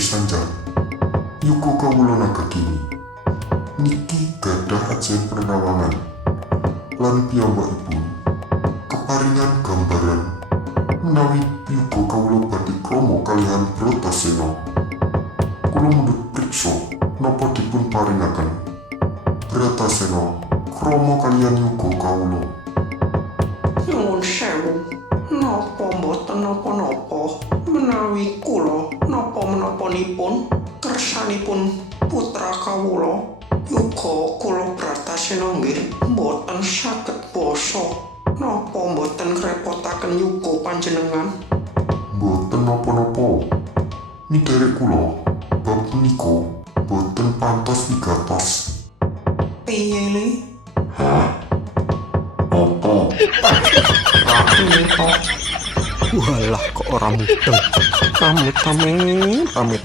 sanjang yuga kawula nagakini niki gadah ajen pernawangan lan piyambakipun keparingan gambaran menawi yuga kawula badhe krama kalihan Bratasena. Kula mundhut priksa napa dipun paringaken Bratasena krama kaliyan yuga kawula. Nyuwun sewu, napa mboten napa-napa menawi kula napa-menapanipun kersanipun putra kawula yuga kula Bratasena nggih mboten saged basa napa mboten ngrepotaken yuga panjenengan. Mboten napa-napa. Nderek kula bab menika boten pantos wigatos. Piye le? Apa? Walah kok ora mudeng. Amit.